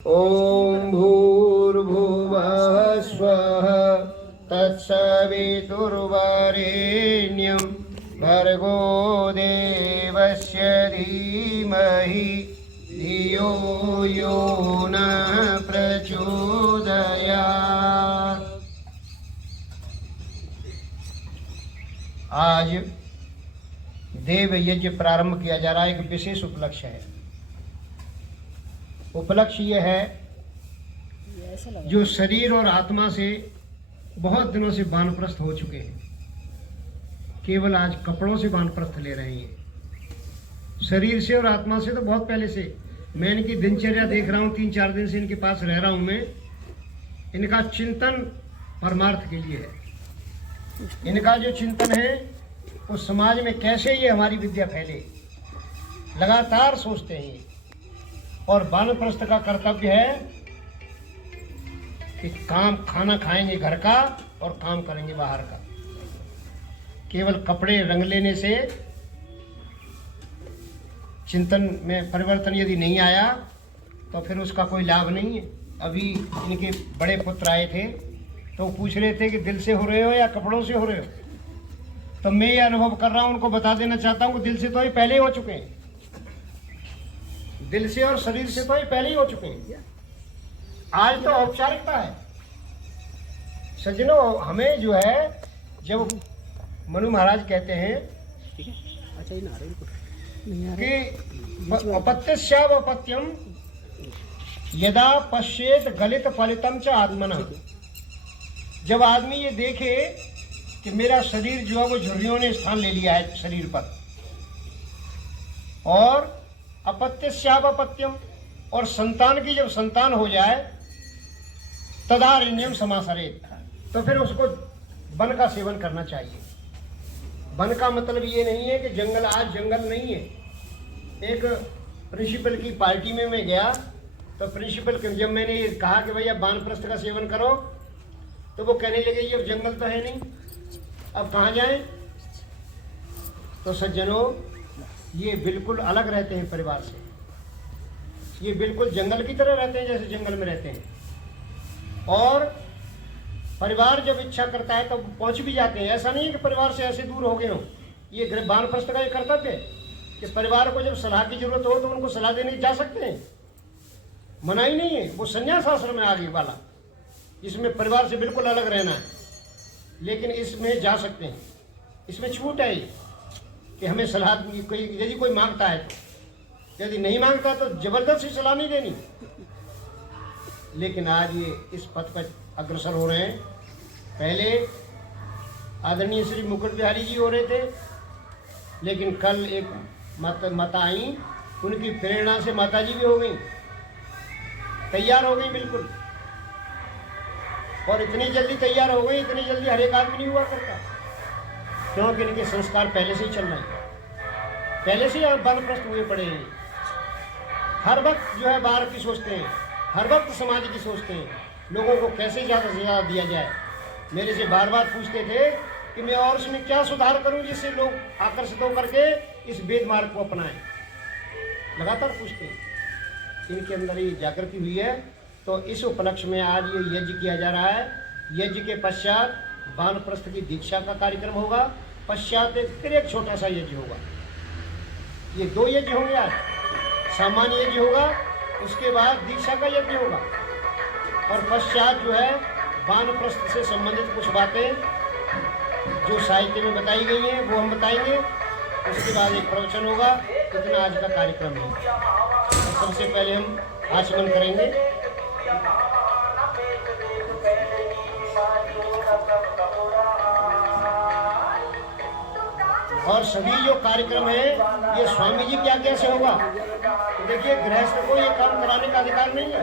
ॐ भूर्भुवः स्वः तत्सवितुर्वरेण्यं भर्गो देवस्य धीमहि धियो यो नः प्रचोदयात्। आज देव यज्ञ प्रारंभ किया जा रहा है। एक विशेष उपलक्ष्य है। उपलक्ष्य यह है जो शरीर और आत्मा से बहुत दिनों से वानप्रस्थ हो चुके हैं, केवल आज कपड़ों से वानप्रस्थ ले रहे हैं। शरीर से और आत्मा से तो बहुत पहले से। मैं इनकी दिनचर्या देख रहा हूँ, 3-4 दिन से इनके पास रह रहा हूँ मैं। इनका चिंतन परमार्थ के लिए है। इनका जो चिंतन है वो समाज में कैसे ये हमारी विद्या फैले, लगातार सोचते हैं। और वानप्रस्थ का कर्तव्य है कि खाना खाएंगे घर का और काम करेंगे बाहर का। केवल कपड़े रंग लेने से चिंतन में परिवर्तन यदि नहीं आया तो फिर उसका कोई लाभ नहीं है। अभी इनके बड़े पुत्र आए थे तो पूछ रहे थे कि दिल से हो रहे हो या कपड़ों से हो रहे हो। तो मैं ये अनुभव कर रहा हूँ, उनको बता देना चाहता हूँ कि दिल से तो ये पहले ही हो चुके हैं। दिल से और शरीर से तो ये पहले ही हो चुके हैं। आज तो औपचारिकता है। सज्जनों, हमें जो है, जब मनु महाराज कहते हैं कि अपत्यस्यावपत्यम यदा पश्येत गलित फलितम च आत्मना। जब आदमी ये देखे कि मेरा शरीर जो है वो झुर्रियों ने स्थान ले लिया है शरीर पर, और अपत्यस्यावपत्यम, और संतान की जब संतान हो जाए, तदारण्यम समासरेत, तो फिर उसको वन का सेवन करना चाहिए। वन का मतलब ये नहीं है कि जंगल, आज जंगल नहीं है। एक प्रिंसिपल की पार्टी में मैं गया तो प्रिंसिपल, जब मैंने ये कहा कि भैया वानप्रस्थ का सेवन करो, तो वो कहने लगे ये जंगल तो है नहीं, अब कहाँ जाएं। तो सज्जनों, ये बिल्कुल अलग रहते हैं परिवार से। ये बिल्कुल जंगल की तरह रहते हैं, जैसे जंगल में रहते हैं। और परिवार जब इच्छा करता है तो पहुंच भी जाते हैं। ऐसा नहीं है कि परिवार से ऐसे दूर हो गए हो। ये वानप्रस्थ का एक कर्तव्य है कि परिवार को जब सलाह की जरूरत हो तो उनको सलाह देने जा सकते हैं, मना ही नहीं है। वो संन्यास आश्रम में आगे वाला, इसमें परिवार से बिल्कुल अलग रहना है, लेकिन इसमें जा सकते हैं। इसमें छूट है कि हमें सलाह, कोई यदि कोई मांगता है तो, यदि नहीं मांगता तो जबरदस्ती सलाह नहीं देनी। लेकिन आज ये इस पथ पर अग्रसर हो रहे हैं। पहले आदरणीय श्री मुकुट बिहारी जी हो रहे थे, लेकिन कल एक माता आई, उनकी प्रेरणा से माता जी भी हो गई, तैयार हो गई बिल्कुल। और इतनी जल्दी तैयार हो गई, इतनी जल्दी हर एक आदमी नहीं हुआ करता, क्योंकि इनके संस्कार पहले से ही चल रहे हैं, पहले से ही वानप्रस्थ हुए पड़े हैं। हर वक्त जो है बाहर की सोचते हैं, हर वक्त समाज की सोचते हैं, लोगों को कैसे ज़्यादा से ज़्यादा दिया जाए। मेरे से बार बार पूछते थे कि मैं और उसमें क्या सुधार करूं जिससे लोग आकर्षित होकर के इस वेद मार्ग को अपनाएं। लगातार पूछते हैं, इनके अंदर ही जागृति हुई है। तो इस उपलक्ष्य में आज ये यज्ञ किया जा रहा है। यज्ञ के पश्चात वानप्रस्थ की दीक्षा का कार्यक्रम होगा। पश्चात फिर एक छोटा सा यज्ञ होगा। ये 2 यज्ञ होंगे आज। सामान्य यज्ञ होगा, उसके बाद दीक्षा का यज्ञ होगा, और पश्चात जो है वानप्रस्थ से संबंधित कुछ बातें जो साहित्य में बताई गई हैं वो हम बताएंगे। उसके बाद एक प्रवचन होगा। इतना आज का कार्यक्रम है। तो सबसे पहले हम आचमन करेंगे। और सभी जो कार्यक्रम है ये स्वामी जी की आज्ञा से होगा। तो देखिए, गृहस्थ को ये काम कराने का अधिकार नहीं है,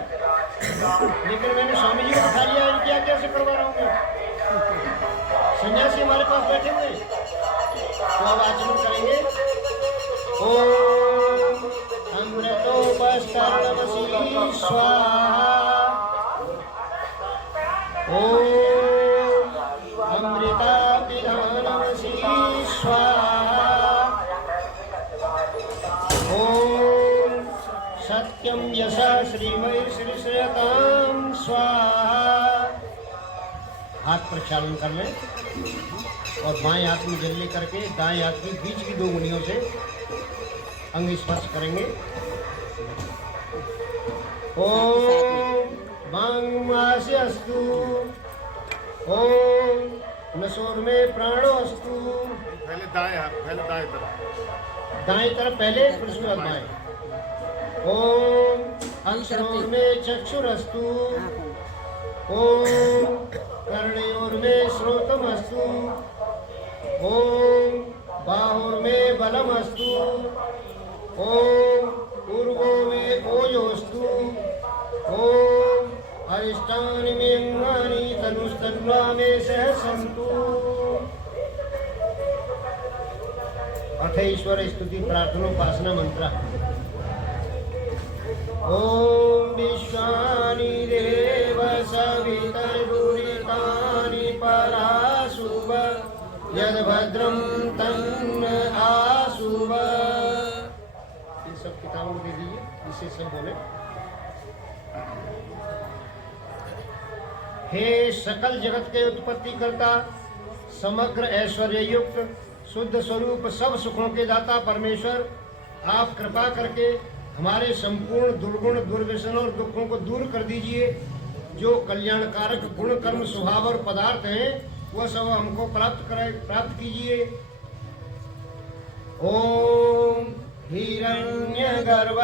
लेकिन मैंने स्वामी जी को बिठा लिया, इनकी आज्ञा से करवा रहा हूँ। सन्यासी हमारे पास बैठे हुए, तो अब आचमन करेंगे। ओम अमृतोपस्तरणमसि स्वाहा। ओम अमृतापिधानमसि स्वाहा। ओम सत्यम यश श्रीमय श्री श्री श्रियताम स्वाहा। हाथ प्रक्षालन कर लें और बाएं हाथ में जल लेकर के दाएं हाथ की बीच की 2 उंगलियों से अंग स्पर्श करेंगे। ओम वांगमास्य अस्तु, ओम नसोर में प्राणो अस्तु। पहले दाएं हाथ, पहले दाएं तरफ, दाएं तरफ पहले फिर उसके बाद बाएं। ओम अंशोर में चक्षुरस्तु, ओम कर्णयोर में श्रोतम अस्तु, ओम बाहुर में बलम अस्तु, ओम पूर्वो में ओजोस्तु, ओम अरिष्टानि में अंगानि तनुस्तन्वा में सहसन्तु। अथ ईश्वर स्तुति प्रार्थनोपासना मंत्र। ओम विश्वानि देव सविता दुरितानि पराशुभ यद भद्रम तन्न आशुभ। ये सब किताबों में दे दीजिए, इसे सब बोले। हे सकल जगत के उत्पत्ति करता, समग्र ऐश्वर्य युक्त, शुद्ध स्वरूप, सब सुखों के दाता परमेश्वर, आप कृपा करके हमारे संपूर्ण दुर्गुण, दुर्व्यसन और दुखों को दूर कर दीजिए। जो कल्याणकारक गुण, कर्म, स्वभाव और पदार्थ हैं वह सब हमको प्राप्त कीजिए। ओम हिरण्यगर्भ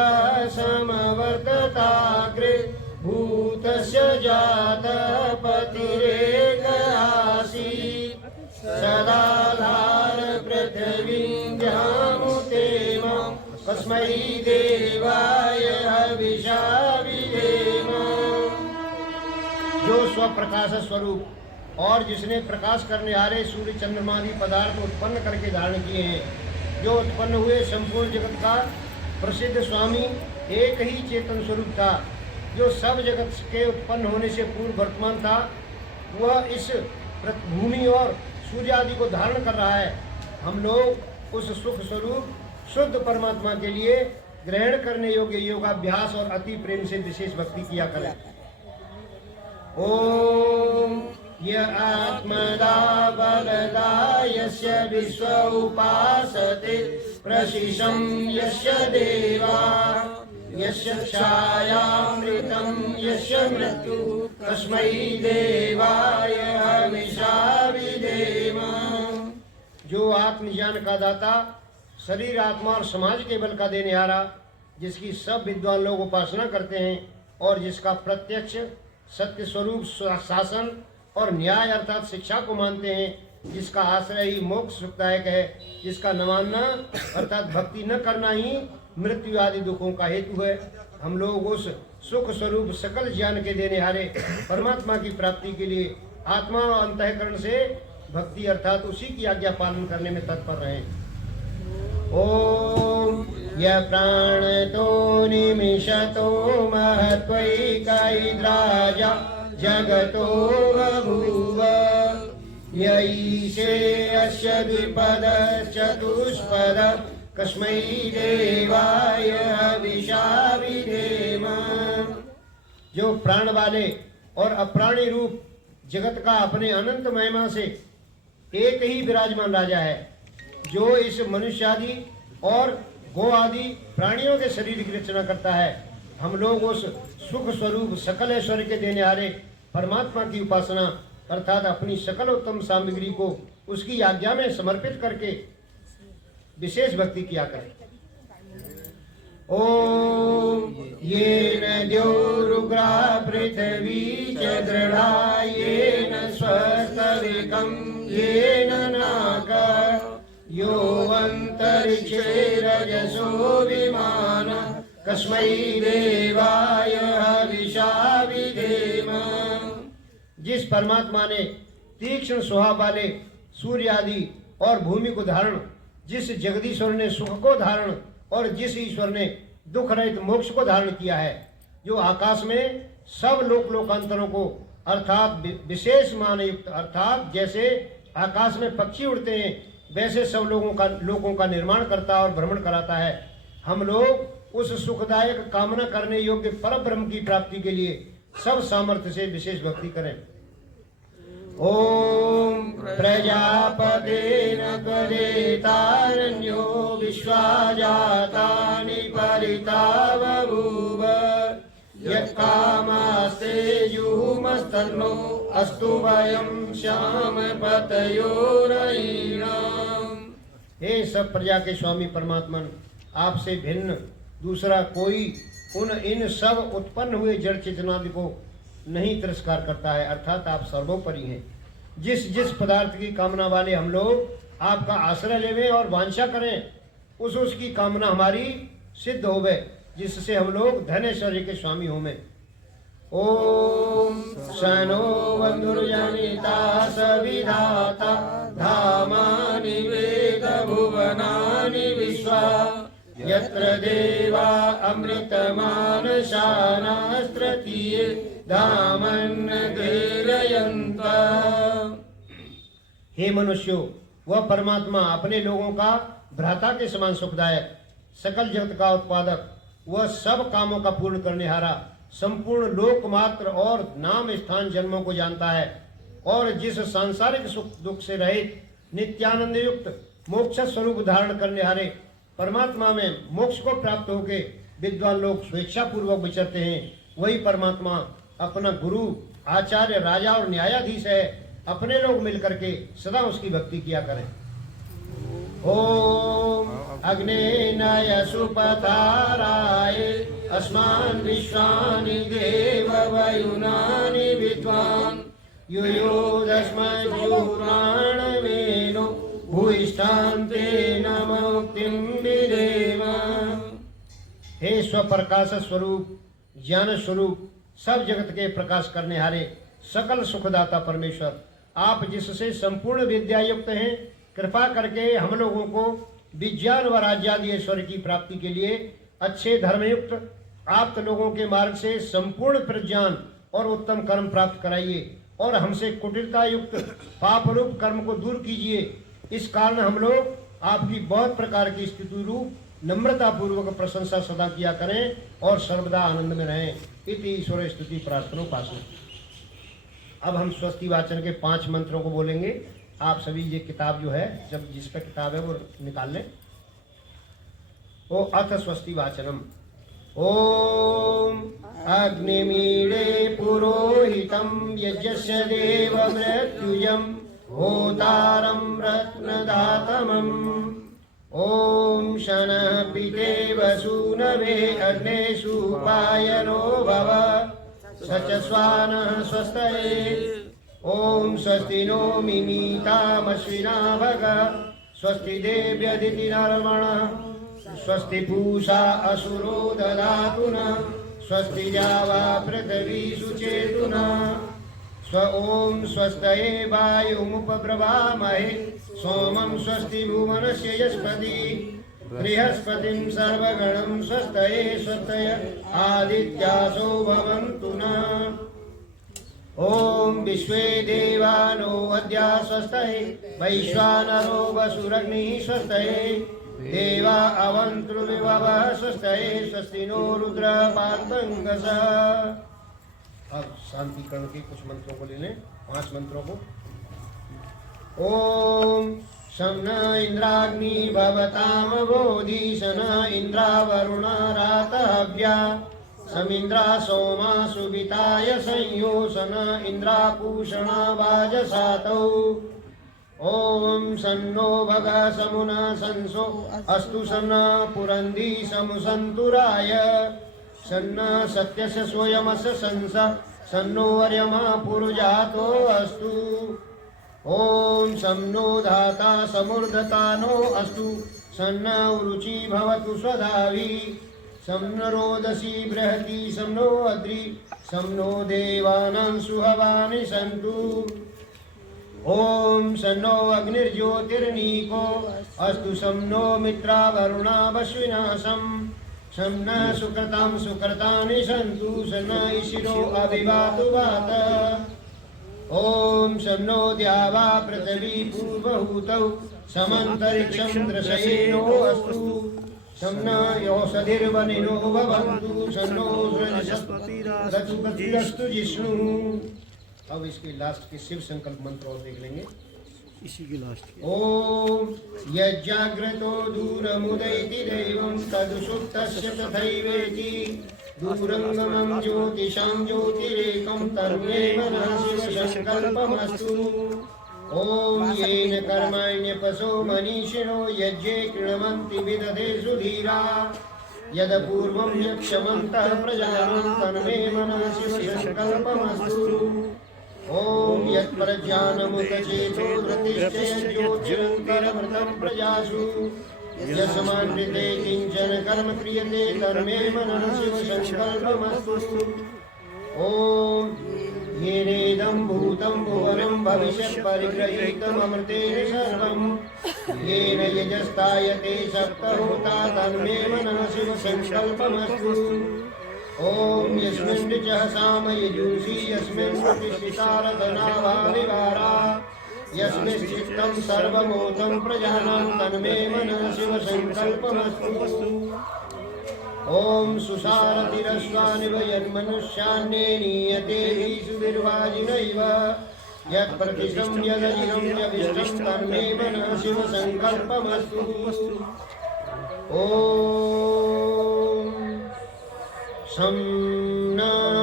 समवर्तताग्रे भूतस्य जातः पतिरेक आसीत् सदाधार पृथिवीं ध्यामुते मां कस्मै देवाय हविषा विधेम। जो स्वप्रकाश स्वरूप और जिसने प्रकाश करने हारे सूर्य चंद्रमा आदि पदार्थ उत्पन्न करके धारण किए हैं, जो उत्पन्न हुए संपूर्ण जगत का प्रसिद्ध स्वामी एक ही चेतन स्वरूप था, जो सब जगत के उत्पन्न होने से पूर्व वर्तमान था, वह इस भूमि और सूर्य आदि को धारण कर रहा है। हम लोग उस सुख स्वरूप शुद्ध परमात्मा के लिए ग्रहण करने योग्य योगाभ्यास और अति प्रेम से विशेष भक्ति किया करें। ओम य आत्मदा बलदा यस्य विश्व उपासते प्रशिशं यस्य देवा यस्य छायामृतं यस्य मृत्यु तस्मै देवाय हविषा विधेम। जो आत्मज्ञान का दाता, शरीर, आत्मा और समाज के बल का देने हारा, जिसकी सब विद्वान लोग उपासना करते हैं और जिसका प्रत्यक्ष सत्य स्वरूप शासन और न्याय अर्थात शिक्षा को मानते हैं, जिसका आश्रय ही मोक्ष सुखदायक है, जिसका न मानना अर्थात भक्ति न करना ही मृत्यु आदि दुखों का हेतु है। हम लोग उस सुख स्वरूप सकल ज्ञान के देने हारे परमात्मा की प्राप्ति के लिए आत्मा और अंतःकरण से भक्ति अर्थात उसी की आज्ञा पालन करने में तत्पर रहें। ओम य प्राणतो निमिषतो महत्वैकैद्राजा जगतो बभूव यैषे अस्य द्विपद चतुष्पद कस्मै देवाय हविषा विधेम। जो प्राण वाले और अप्राणी रूप जगत का अपने अनंत महिमा से एक ही विराजमान राजा है, जो इस मनुष्य आदि और गो आदि प्राणियों के शरीर की रचना करता है। हम लोग उस सुख स्वरूप सकल ऐश्वर्य के देने हारे परमात्मा की उपासना अर्थात अपनी सकल उत्तम सामग्री को उसकी आज्ञा में समर्पित करके विशेष भक्ति किया करें। ओम येन द्यौरुग्रा पृथ्वी च दृढ़ा येन स्वस्तरिकं येन नाक यो अंतरिक्षे रजसो विमान कस्मै देवाय हविषा विधेम। जिस परमात्मा ने तीक्ष्ण स्वभाव वाले सूर्य आदि और भूमि को धारण, जिस जगदीश्वर ने सुख को धारण और जिस ईश्वर ने दुख रहित मोक्ष को धारण किया है, जो आकाश में सब लोकांतरों को अर्थात विशेष मान युक्त अर्थात जैसे आकाश में पक्षी उड़ते हैं वैसे सब लोगों का निर्माण करता और भ्रमण कराता है। हम लोग उस सुखदायक कामना करने योग्य पर ब्रह्म की प्राप्ति के लिए सब सामर्थ्य से विशेष भक्ति करें। ओम प्रजापतेन कदेतारण्यो विश्वाजातानि परिता बभूव यत्कामास्ते युहुमस्तन्नो अस्तु वयं श्याम पतयोरयिणाम्। हे सब प्रजा के स्वामी परमात्मन, आपसे भिन्न दूसरा कोई इन सब उत्पन्न हुए जड़ चेतनादि को नहीं तिरस्कार करता है, अर्थात आप सर्वोपरि हैं। जिस जिस पदार्थ की कामना वाले हम लोग आपका आश्रय लेवे और वांछा करें, उसकी कामना हमारी सिद्ध होवे, जिससे हम लोग धन ऐश्वर्य के स्वामी होवे। ओम शनो बंधुर्जनिता सविधाता धामानि वेद भुवनानि विश्वा यत्र देवा अमृतमानशानास्त्रतीये धामन्नगेरयन्ता। हे मनुष्यों, वह परमात्मा अपने लोगों का भ्राता के समान सुखदायक, सकल जगत का उत्पादक, वह सब कामों का पूर्ण करने हारा, संपूर्ण लोकमात्र और नाम स्थान जन्मों को जानता है, और जिस सांसारिक सुख दुख से रहित नित्यानंद युक्त मोक्ष स्वरूप धारण करने हारे परमात्मा में मोक्ष को प्राप्त होके विद्वान लोग स्वेच्छा पूर्वक विचरते हैं, वही परमात्मा अपना गुरु, आचार्य, राजा और न्यायाधीश है। अपने लोग मिलकर के सदा उसकी भक्ति किया करें। ओम अग्नेनाय सुपताराय अस्मान् विश्वानि देव वयुनानि विद्वान् युयोदस्मज्जुराणमेनो भूयिष्ठान्तेन मुक्तिं विदेव। हे स्वप्रकाश स्वरूप, ज्ञान स्वरूप, सब जगत के प्रकाश करने हारे, सकल सुखदाता परमेश्वर, आप जिससे संपूर्ण विद्या युक्त हैं, कृपा करके हम लोगों को विज्ञान व राज्यादि ऐश्वर्य की प्राप्ति के लिए अच्छे धर्मयुक्त आप लोगों के मार्ग से संपूर्ण प्रज्ञान और उत्तम कर्म प्राप्त कराइए, और हमसे कुटिलता युक्त पाप रूप कर्म को दूर कीजिए। इस कारण हम लोग आपकी बहुत प्रकार की स्तुति रूप नम्रता पूर्वक प्रशंसा सदा किया करें और सर्वदा आनंद में रहें। इति ईश्वर स्तुति प्रार्थनोपासना। अब हम स्वस्ति वाचन के 5 मंत्रों को बोलेंगे। आप सभी ये किताब जो है, जब जिस पे किताब है वो निकाल लें। ओ अथ स्वस्ति वाचनम। ओम अग्निमीडे पुरोहितं यज्ञस्य देव मृत्युजं होतारं रत्नदातमम्। ओम शनः पिते वसूनवे अग्नेषु पायनो भव सचस्वानः स्वस्तये। ओम स्वस्ति नो मिमीतामश्विना भग स्वस्ति देव्यदिति नर्मणः स्वस्ति पूषा असुरो ददातु न स्वस्ति द्यावा पृथिवी सुचेतुना। स्व ओम स्वस्तये वायुमुपब्रवामहे सोमं स्वस्ति भुवनस्य यस्पति बृहस्पतिं सर्वगणं स्वस्तये स्वस्तय आदित्यासो भवन्तु नः। ओम विश्वे देवानो अद्या स्वस्तये वैश्वानरो वसुरग्निः स्वस्तये देवा अवन्तृविभवः स्वस्तये स्वस्ति नो रुद्र पार्थंगसः। अब शांतिकरण के कुछ मंत्रों को ले लें, 5 मंत्रों को। ओम शं न इंद्राग्नि भवताम बोधि शन इंद्रावरुणा रातहव्या समिंद्रा सोमा सुविताय संयो सन इंद्रापूषणा वाजसातौ। ओम सन्नो भग समुना संसो अस्तु सन्न पुरंदी समुसंतुराय सन्न सत्यस्य स्वयमस्य संस सन्नो वर्यमा पुरुजातो अस्तु। ओम सन्नो धाता समूर्धतानो अस्तु सन्न उरुचि भवतु स्वधावी सन्न रोदसी बृहति सन्नो अद्रि सन्नो देवानां सुहवानि सन्तु। ओम सन्नो अग्निर्ज्योतिर्नीको अस्तु सन्नो मित्रा वरुणा वश्विनाशं सन्न सुकृतां सुकृतानि सन्तु सन्न ईशिरो अभिवातु वात। ओम सन्नो द्यावा पृथिवी पूर्वहूतौ समन्तरिक्षं दृशयेनो अस्तु शम्ना योषधिर्वनिनो भवन्तु शन्नो रघुपतिरस्तु जिष्णु। अब इसके लास्ट के शिव संकल्प मंत्र और देख लेंगे। इसी के लास्ट के ओम यज्जाग्रतो दूरमुदैति दैवं तदुसुप्तस्य तथैवेति दूरंगमं ज्योतिषां ज्योतिरेकं तन्मे मनः शिवसङ्कल्पमस्तु। ओम येन कर्माण्यपशो मनीषिणो यज्ञे कृणवन्ति विदधेषु धीरा यदपूर्वं यक्षमन्तः प्रजानं तन्मे मनः शिवसङ्कल्पमस्तु। ओम यत्प्रज्ञानमुतचेतो धृतिश्चयज्योतिरन्तरमृतं प्रजासु यस्मान्निते किञ्चन कर्म क्रियते तन्मे मनः शिवसङ्कल्पमस्तु। ओम येनेदं भूतं भुवनं भविष्यत् परिगृहीतममृतेन सर्वं येन यजस्तायते सप्तहोता तन्मे मनः शिवसङ्कल्पमस्तु। ओम यस्मिन् ऋचः साम यजुषि यस्मिन् प्रतिष्ठितारधनाभाविवारा यस्मिश्चित्तं सर्वमोतं प्रजानां तन्मे मनः शिवसङ्कल्पमस्तु। ओम सुसारथिरश्वानिव यन्मनुष्यान्नेनीयते हि सुविर्वाजिनैव यत्प्रतिष्ठं यदजिनं यविष्टं तन्मे मनः शिवसङ्कल्पमस्तु। ओम शं नः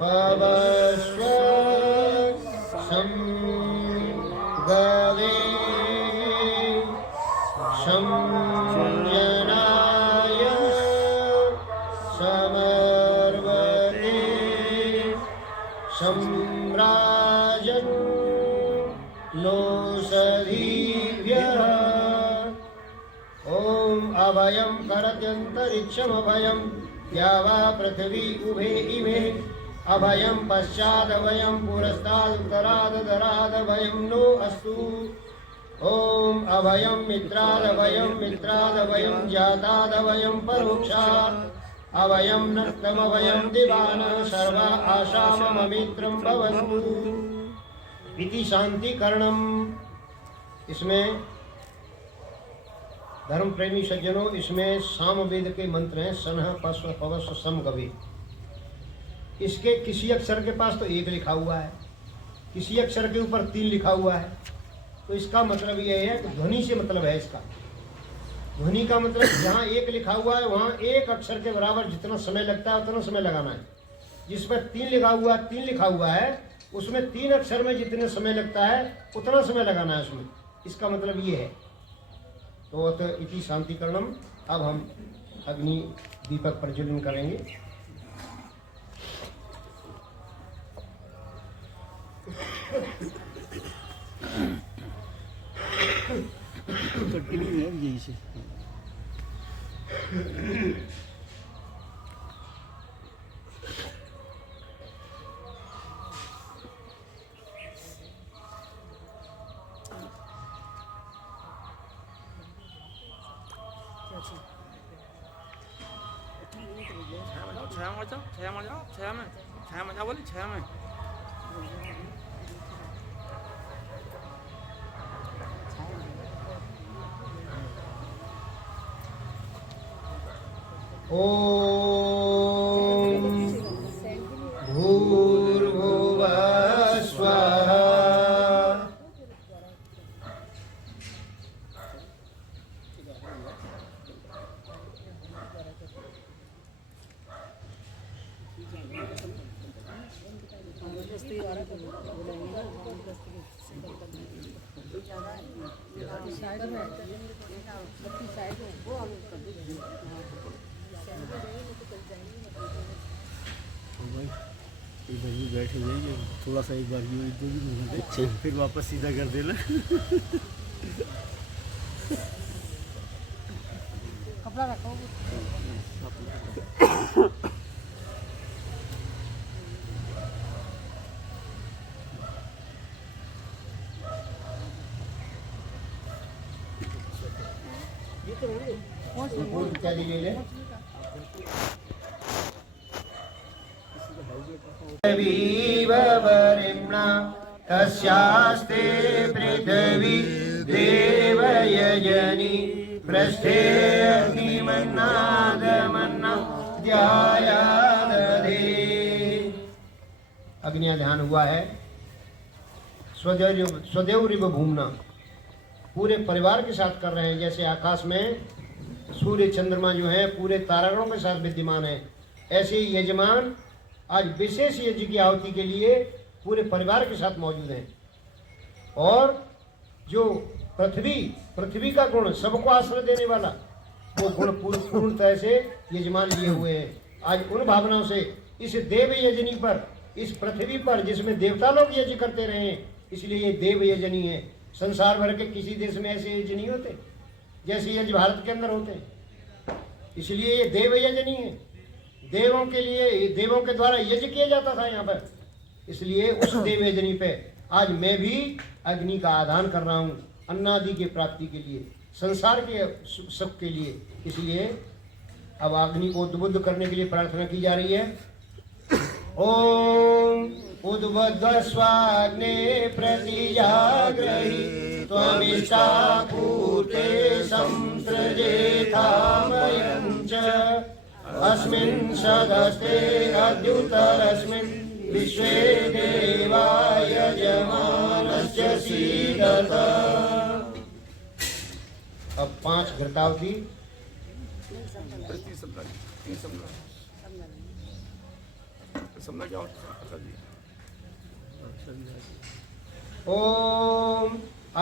पवस्व शं गवे शं जनाय समर्वते शं राजन् नो सधीभ्यः। ओम अभयं करत्यन्तरिक्षमभयं या वा पृथिवी उभे इमे अभयं पश्चादभयं पुरस्तादुत्तरादधरादभयं नो अस्तु। ओम अभयं मित्रादभयं जातादभयं परोक्षात् अभयं नक्तमभयं दिवानः सर्वा आशाममित्रं भवन्तु इति शांतिकरणम्। इसमें धर्म प्रेमी सज्जनों, इसमें सामवेद के मंत्र हैं सनह पस्व पवस्व सम गवे। इसके किसी अक्षर के पास तो एक लिखा हुआ है, किसी अक्षर के ऊपर 3 लिखा हुआ है। तो इसका मतलब यह है कि ध्वनि से मतलब है इसका। ध्वनि का मतलब जहाँ 1 लिखा हुआ है वहाँ 1 अक्षर के बराबर जितना समय लगता है उतना समय लगाना है। जिस पर 3 लिखा हुआ है उसमें 3 अक्षर में जितने समय लगता है उतना समय लगाना है उसमें। इसका मतलब ये है। तो अतः इति शांतिकरणम। अब हम अग्नि दीपक प्रज्वलन करेंगे। कंटिन्यू है यही से। छाया में बोली छाया में ओम भूर्भुवः स्वः इधर भी बैठे जाएंगे थोड़ा सा, एक बार इधर भी घूमते फिर वापस सीधा कर देना। कपड़ा रखो। इत्यादि ले लें। वरिम्णा तस्यास्ते पृथिवी देवयजनी पृष्ठे अग्निमन्नादमन्नं ध्यायादधे। अग्नि ध्यान हुआ है। स्वदेव रिव भूमना, पूरे परिवार के साथ कर रहे हैं। जैसे आकाश में सूर्य चंद्रमा जो है पूरे तारागणों के साथ विद्यमान है, ऐसे ही यजमान आज विशेष यज्ञ की आहुति के लिए पूरे परिवार के साथ मौजूद हैं। और जो पृथ्वी का गुण सबको आश्रय देने वाला, वो गुण पूर्ण तरह से यजमान लिए हुए हैं। आज उन भावनाओं से इस देव यजनी पर, इस पृथ्वी पर जिसमें देवता लोग यज्ञ करते रहे हैं, इसलिए ये देव यजनी है। संसार भर के किसी देश में ऐसे यज्ञ नहीं होते जैसे यज्ञ भारत के अंदर होते हैं, इसलिए ये देव यजनी है। देवों के लिए, देवों के द्वारा यज्ञ किया जाता था यहाँ पर, इसलिए उस देव यजनी पे आज मैं भी अग्नि का आदान कर रहा हूँ, अन्नादि की प्राप्ति के लिए, संसार के सुख के लिए। इसलिए अब अग्नि को उद्बुद्ध करने के लिए प्रार्थना की जा रही है। ओम उद्बुद्धस्वाग्ने प्रतिजाग्रहि त्वमिष्टाकूते संसृजेथामयं च अस्मिन् सदस्ते अद्युतरस्मिन् विश्वे देवा यजमानस्य सीदत। अब 5 घृतावती। ओम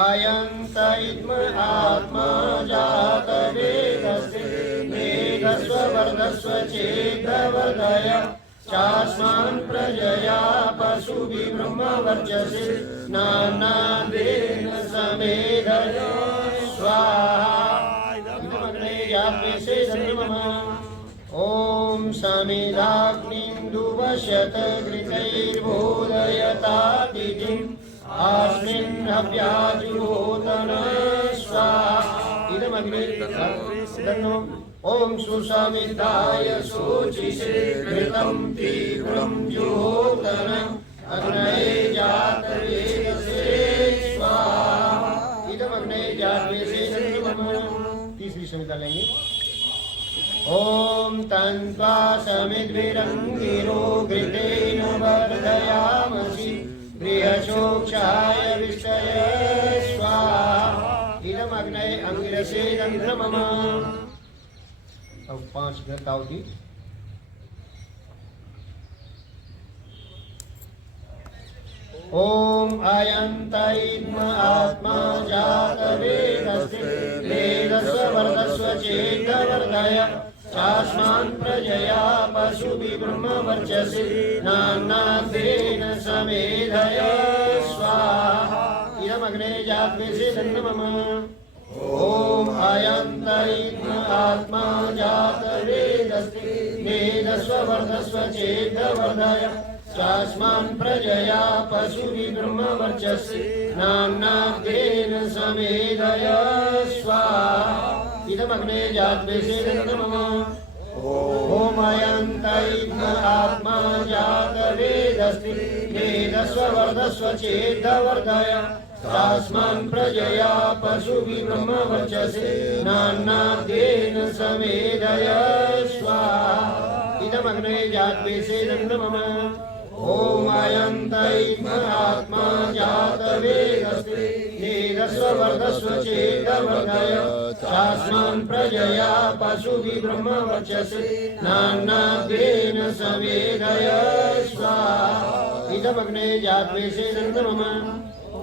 आयंत इद्म आत्मा जात वेदस्ते मेघस्व वर्धस्व चेद्वर्धय चास्मान् प्रजया पशुभिः ब्रह्मवर्चसे नानादेन समेधय स्वाहा। इदमग्ने याज्ञसे धर्मः। ओम समिधाग्निन्दुवशत घृतैर्बोधयतातिथिम् अस्मिन् हव्याजुहोतन स्वाहा। इदमग्ने तन्नो। ओम सुसमिधाय शोचिषे घृतं तीव्रं जुहोतन अग्नये जातवेदसे स्वाहा। इदमग्ने जातवेदसे धर्मः। तीसरी समिधा लेंगे। ओम तन्त्वा समिद्भिरङ्गिरो घृतेन वर्धयामसि बृहशोक्षाय विष्टये स्वाहा। इदमग्नये अंगिरसे नमः। अब 5 घृतावती। ओम आयंत इद्म आत्मा जात वेदस्ते वेदस्व वर्धस्व चेद्वर्धय चास्मान् प्रजया पशुभिः ब्रह्मवर्चसे नानादेन समेधय स्वाहा। इदमग्ने जातवेदसे नमः। ओम आयंत इद्म आत्मा जात वेदस्ते वेदस्व वर्धस्व चेद्वर्धय चास्मान् प्रजया पशुभिः ब्रह्मवर्चसे नानादेन समेधय स्वाहा। इदमग्ने जातवेदसे नमः। ओम आयंत इद्म आत्मा जात वेदस्ते वेदस्व वर्धस्व चेद्वर्धय चास्मान् प्रजया पशुभिः ब्रह्मवर्चसे नानादेन समेधय स्वाहा। इदमग्ने जातवेदसे नमः। ओम आयंत इद्म आत्मा जात वेदस्ते वेदस्व वर्धस्व चेद्वर्धय चास्मान् प्रजया पशुभिः ब्रह्मवर्चसे नानादेन समेधय स्वाहा। इदमग्ने जातवेदसे नमः।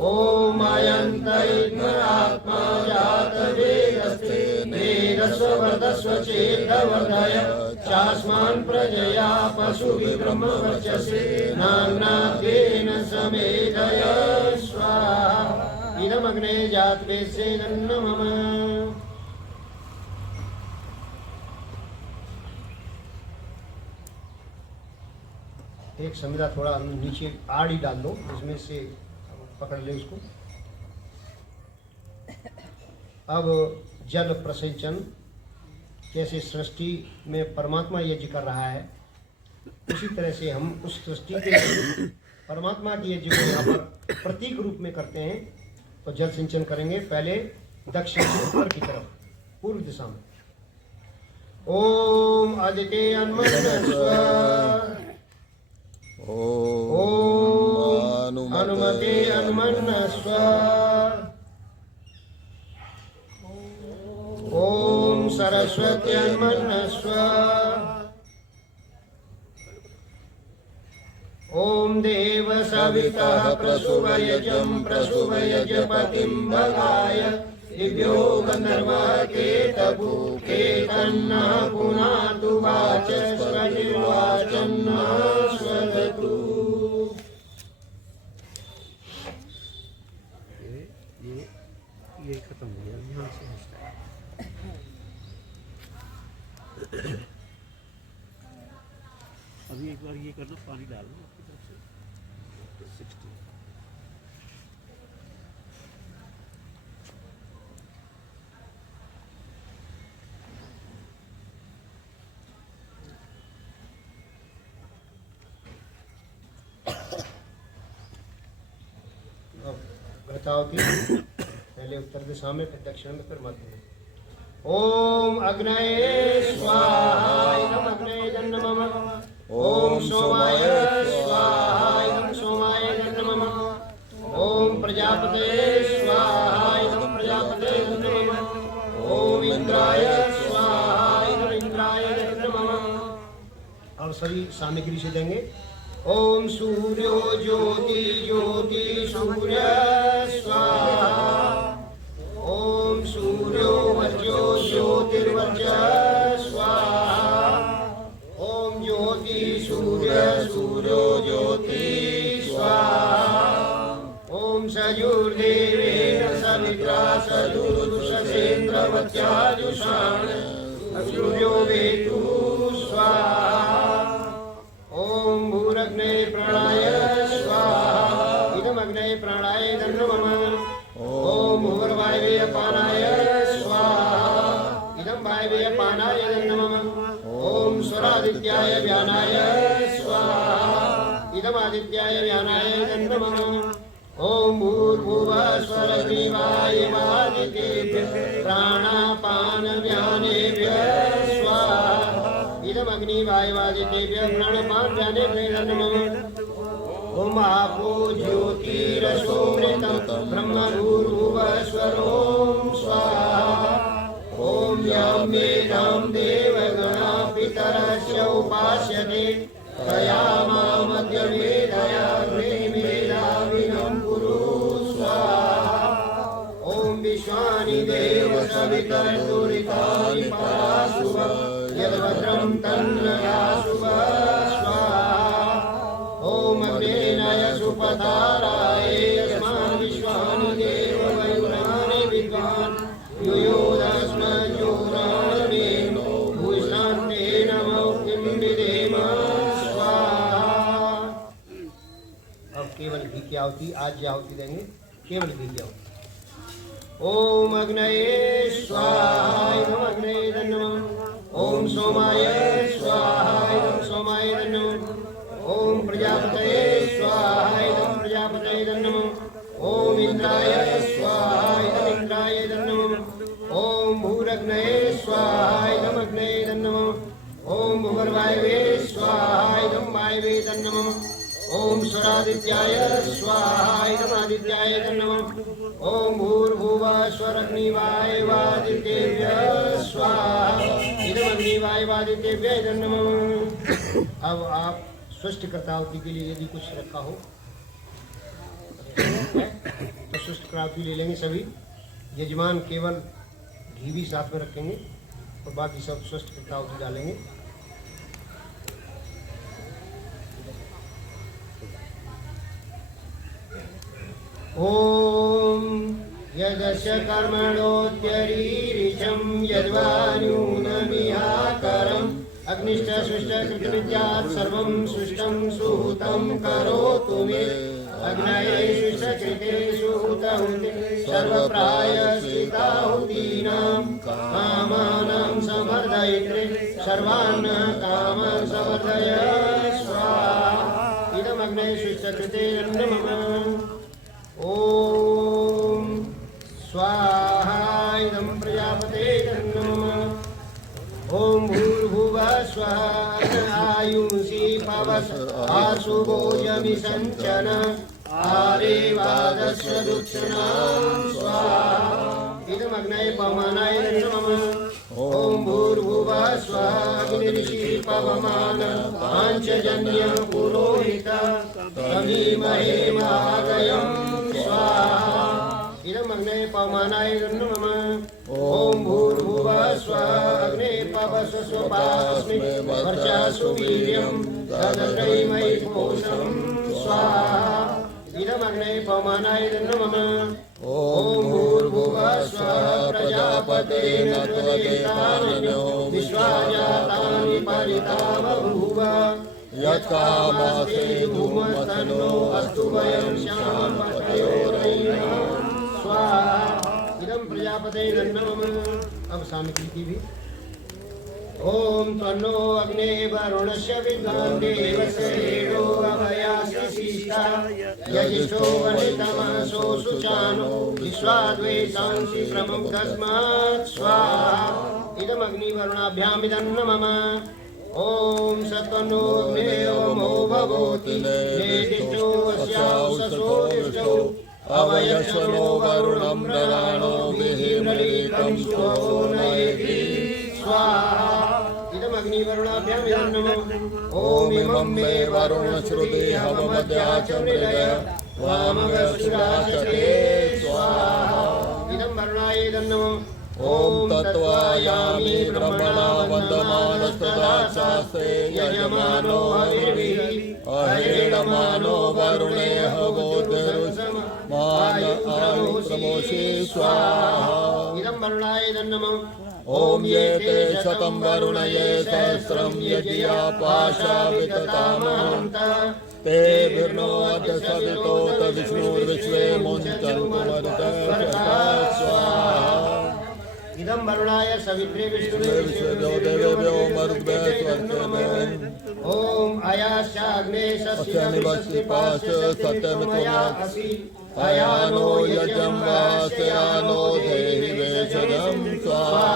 ओम आयंत इद्म आत्मा जात वेदस्ते वेदस्व वर्धस्व चेद्वर्धय चास्मान् प्रजया पशुभिः ब्रह्मवर्चसे नानादेन समेधय स्वाहा। इदमग्ने जातवेदसे नमः। एक समिधा थोड़ा नीचे आड़ी डाल दो, इसमें से पकड़ ले उसको। अब जल प्रसेचन, कैसे सृष्टि में परमात्मा यज्ञ कर रहा है, उसी तरह से हम उस सृष्टि के परमात्मा की यज्ञ को यहाँ पर प्रतीक रूप में करते हैं। तो जल सिंचन करेंगे। पहले दक्षिण से उत्तर की तरफ पूर्व दिशा में। ओम आदित्य अन्मनस्व ओम हनुमते अन्मनस्व ओम सरस्वती अन्मनस्व ओम देव सविता प्रसूवयजं प्रसूवयजपतिं भगाय दिव्यो गन्धर्वा केतभू केतन्नः पुनातु वाचस्पतिर्वाचन्नः स्वदतु। ये खत्म हो गया यहाँ से अभी एक बार ये करना, पानी डालना आपकी तरफ से 60। बताओ कि पहले उत्तर दिशा में फिर दक्षिण में फिर मध्य में। ओम अग्नये स्वाहा इदं अग्नये नमः। ओम सोमाय स्वाहा इदं सोमाय नमः। ओम प्रजापतये स्वाहा इदं प्रजापतये नमः। ओम इंद्राय स्वाहा इदं इंद्राय नमः। और सभी सामग्री से देंगे। ओम सूर्यो ज्योति ज्योति सूर्य स्वाहा। ओम सूर्यो वर्जो ज्योतिर्वर्ज स्वाहा। ओम ज्योति सूर्य सूर्यो ज्योति स्वाहा। ओम सयुर्देवेन सवित्रा सजुर्दुषसेन्द्रवत्याजुषाण सूर्यो वेतु स्वाहा। ओम भूरग्ने प्राणाय स्वाहा इदम् अग्ने प्राणाय नमः। ओम भूर्वायवे अपानाय स्वाहा इदं वायवे अपानाय नमः। ओम स्वरादित्याय व्यानाय स्वाहा इदम् आदित्याय व्यानाय नमः। ओम भूर्भुवः स्वरग्निवायुवादितेभ्यः प्राणापान व्यानेभ्यः स्वाहा इदम् अग्निवायुवादितेभ्यः प्राणपान व्यानेभ्यः नमः। ओम आपो ज्योतिरसोमृतं ब्रह्मभूर्भुवः स्वरोम स्वाहा। ओम यं वेदं देवगणा पितरस्य उपास्यते तया मामद्य वेदया मेधाविनं कुरु स्वाहा। ओम विश्वानि देव सवितर्दुरितानि पराशुभ यद्भद्रं तन्नयाशुभ स्वाहा। ओम अग्नेनाय सुपताराय यस्मान् विश्वानि देव वयुरानि विद्वान् युयोदस्मज्योराणेन भूषान्ते नमो किं विदेम स्वाहा। अब केवल घी की आहुति, आज जो आहुति देंगे केवल घी की आहुति। ओम अग्नये स्वाहा इदम् अग्नये नमः। ओम सोमाय स्वाहा इदं सोमाय नमः। ओम प्रजापतये स्वाहा इदं प्रजापतये नमः। ओम इंद्राय स्वाहा इदम् इंद्राय नमः। ओम भूरग्नये स्वाहा इदम् अग्नये नमः। ओम भूर्वायवे स्वाहा इदं वायवे नमः। ओम स्वरादित्याय स्वाहा इदम् आदित्याय नमः। ओम भूर्भुवः स्वरग्निवायुवादितेभ्यः स्वाहा इदम् अग्निवायुवादितेभ्यः नमः। अब आप सृष्टिकर्तावती के लिए यदि कुछ रखा हो तो सृष्टिकर्तावती ले लेंगे सभी। यजमान केवल घी भी साथ में रखेंगे और बाकी सब सृष्टिकर्तावती डालेंगे। ओम यदस्य कर्मणोत्यरीरिचं यद्वा न्यूनमिहाकरम् अग्निष्ठ सृष्ट कृतविद्यात् सर्वं सृष्टं सुहूतं करोतु मे। अग्नये सृष्ट कृते सुहूतहुते सर्वप्रायश्चिताहुतीनां कामानां समर्दयित्रे सर्वान् कामान् समर्दय स्वाहा इदम् अग्नये सृष्ट कृते नमः। ओम स्वाहा इदं प्रजापते आयुषी पवस आशुभोजमि संचन आरे वादस्वदुक्षणां स्वाहा इदमग्नये पवमानाय नमः ओम भूर्भुवः स्वः अग्निर्षि पवमान पांचजन्य पुरोहित तमीमहे महागयं स्वाहा इदमग्नये पवमानाय नमः ओम भूर्भुवः स्वः अग्ने पवस स्वपास्मि वर्चस्व वीर्यं तदग्रहीमहि पोषं स्वाहा इदमग्नये पवमानाय नमः ओम भूर्भुवः स्वः प्रजापतेन त्वदेतान्यो विश्वाजातानि परिता बभूव यत्कामसे धूमस्तनो अस्तु वयं श्यामपतयोरयिणो स्वाहा इदं प्रजापते नमः। अब सामग्री की भी ओम तन्नो अग्ने वरुणस्य विद्वान् देवस्य हेडो अभयास्य शिष्टा यजिष्ठो वनितमसो सुचानो विश्वाद्वेषांसि प्रमुखस्मात् स्वाहा इदमग्निवरुणाभ्यामिदं नमः ओम सत्वनो अग्ने ओमो भवति नेदिष्टो अस्याउषसो दिष्टो अवयक्षणो वरुणं रणानो विहिमृतं सुहो नयति स्वाहा इदमग्निवरुणाभ्यामिदं नमः ओम इमं मे वरुणश्रुति हवमद्या च मृगय वामगस्सुरा च ते स्वाहा इदं वरुणाय नमः ओम तत्त्वायामि ब्रह्मणा वन्दमानस्तदा शास्त्रे यजमानो हविर्भिः अहेडमानो वरुणे हवोद्धरुषमान आयुप्रमोषे स्वाहा इदं वरुणाय नमः ओम ये ते शतं वरुणये सहस्रं यज्ञया पाशा विततामहन्त ते विर्नो अद्य सवितोत विष्णुर्विश्वे मुञ्चन्तुमरुतः स्वाहा इदं वरुणाय सवित्रे विष्णुर्विश्वेभ्यो देवेभ्यो मरुद्भ्यः स्वर्गेभ्यो ओम अयाश्चाग्ने सस्य पाश सत्यमित्वमया असि अयानो यजं वासयानो देहि वेशनं स्वाहा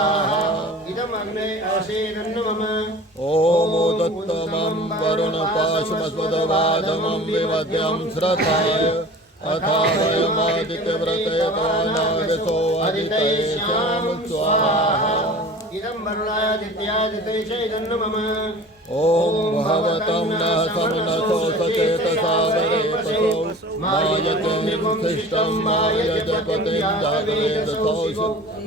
इदम् अग्ने असेदं नमः ओम दत्तमं वरुणपाशमस्मदवादमं विमध्यं श्रद्धाय अथा वयमादित्यव्रतयतानागसो अदितयेषां स्वाहा इदं वरुणायादित्यादितये च इदं नमः ओम भवतं नः समनसो सचेतसा वरेतसो मायतिं शिष्टं मायजपतिं जागरेतसो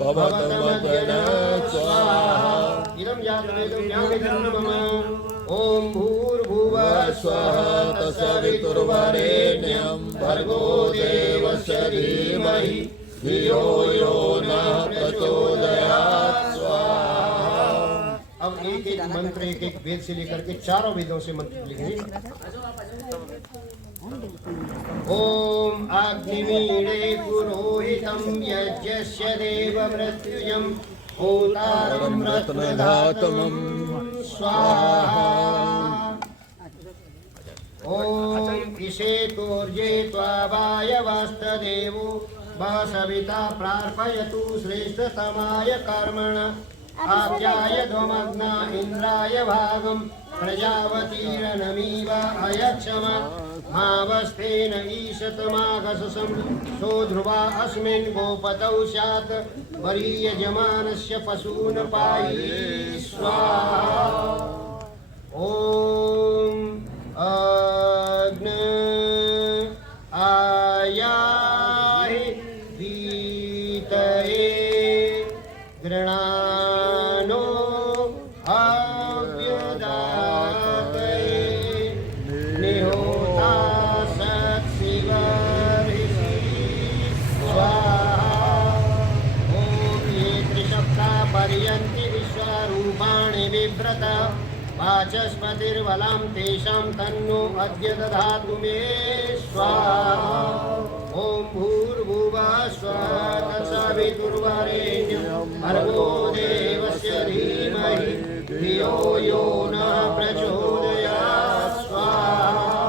भवतमद्वयः स्वाहा इदं यातवेदं यामिदं नमः ओम भूर्भुवः स्वः तत्सवितुर्वरेण्यं भर्गो देवस्य धीमहि धियो यो नः प्रचोदयात् स्वाहा। अब एक एक मंत्र एक एक वेद से लेकर के चारों वेदों से मंत्र लिखेंगे। ओम अग्निमीळे पुरोहितं यज्ञस्य देवमृत्युजं होतारं रत्नधातमं स्वाहा ओम इषेतोर्जे त्वावायवास्तदेवो सविता प्रार्पयतु श्रेष्ठतमाय कर्मण आप्याय ध्वमग्ना इन्द्राय भागं प्रजावतीरनमीव अयच्छम भावस्थेन ईशतमागससं सो ध्रुवा अस्मिन् गोपतौ स्यात् वरीयजमानस्य पशून् पाहि स्वाहा ओम अग्ने आयाहि वीतये गृणानो अव्यदातये निहोता सत्शिवऋषि स्वाहा ओम ये त्रिशक्ता पर्यन्ति विश्वरूपाणि बिभ्रत वाचस्पतिर्बलं तेषां तन्नो अद्य दधातु मे स्वाहा ओम भूर्भुवः स्वः तत्सवितुर्वरेण्यं भर्गो देवस्य धीमहि धियो यो नः प्रचोदयात् स्वाहा।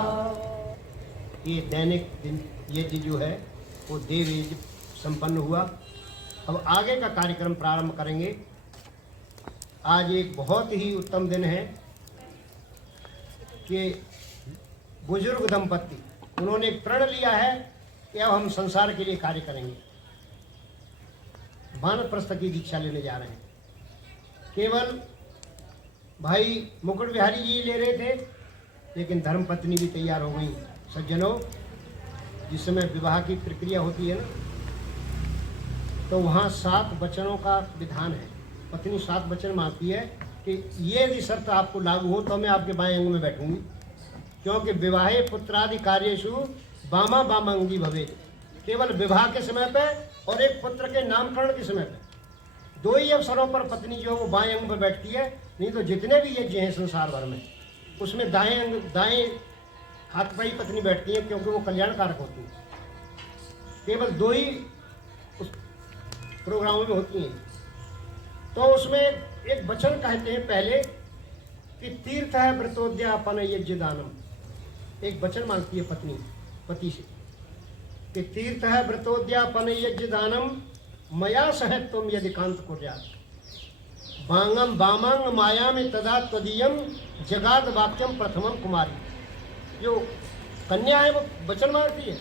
ये दैनिक दिन यज्ञ जो है वो देव यज्ञ संपन्न हुआ। अब आगे का कार्यक्रम प्रारंभ करेंगे। आज एक बहुत ही उत्तम दिन है कि बुजुर्ग दंपत्ति उन्होंने प्रण लिया है कि अब हम संसार के लिए कार्य करेंगे, वानप्रस्थ की दीक्षा लेने जा रहे हैं। केवल भाई मुकुट बिहारी जी ले रहे थे, लेकिन धर्मपत्नी भी तैयार हो गई। सज्जनों, जिस समय विवाह की प्रक्रिया होती है ना, तो वहाँ 7 वचनों का विधान है। पत्नी 7 वचन मांगती है कि ये यदि शर्त आपको लागू हो तो मैं आपके बाएं अंग में बैठूंगी, क्योंकि विवाहे पुत्रादि कार्येषु वामा वामांगी भवे। केवल विवाह के समय पे और एक पुत्र के नामकरण के समय पे 2 ही अवसरों पर पत्नी जो है वो बाएं अंग पर बैठती है, नहीं तो जितने भी यज्ञ हैं संसार भर में उसमें दाएं हाथ पर ही पत्नी बैठती है, क्योंकि वो कल्याणकारक होती है। केवल 2 ही उस प्रोग्रामों में होती हैं। तो उसमें एक वचन कहते हैं पहले कि तीर्थ है व्रतोद्यापन यज्ञ दानम। एक वचन मांगती है पत्नी पति से कि तीर्थ है व्रतोद्यापन यज्ञ दानम मया सह तुम यदि कांत कुर्यात् वांगम वामांग माया में तदा तदीयम जगाद वाक्यम प्रथमम कुमारी। जो कन्या है वो वचन मांगती है